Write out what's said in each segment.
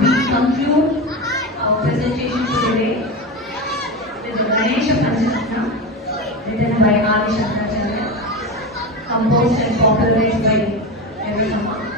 we conclude our presentation today with the Ganesha Panchratna written by Adi Shankaracharya, composed and popularized by Ravi Sama.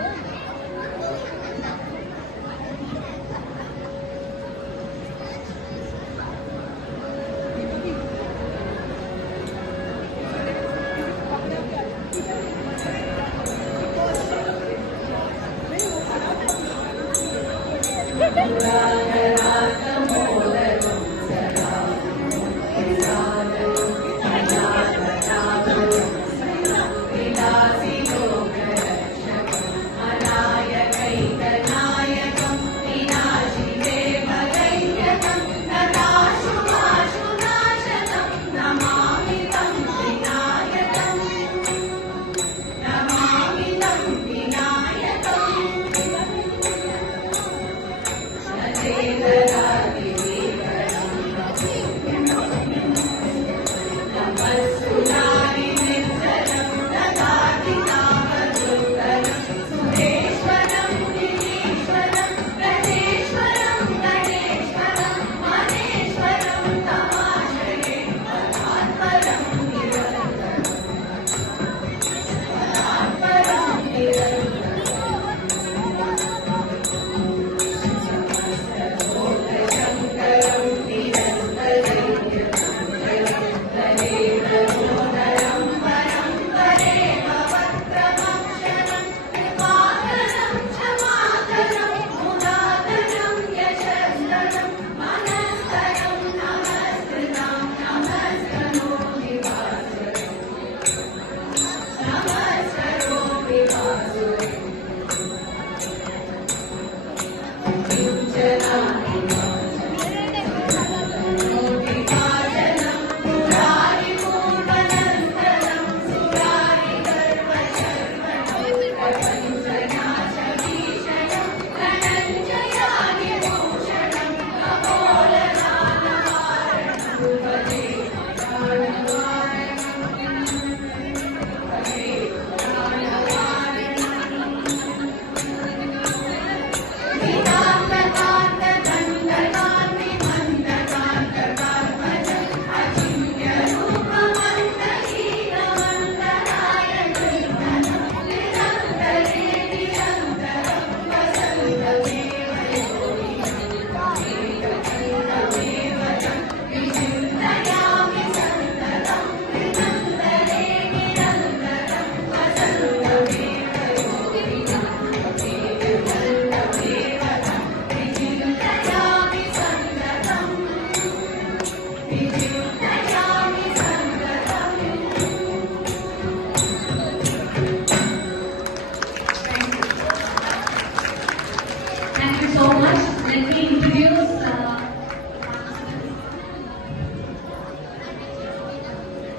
Thank you so much. Let me introduce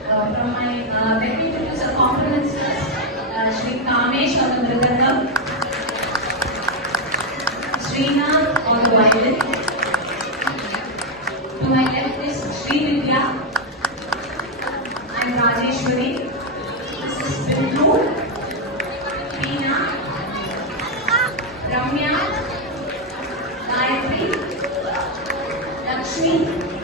from my let me introduce a conferences Shri Kamesh on the Mridangam, Srinath on the violin. To my left is Sri Vidya and Rajeshwari. This is Bindu, Veena, Ramya, Gayatri, Lakshmi,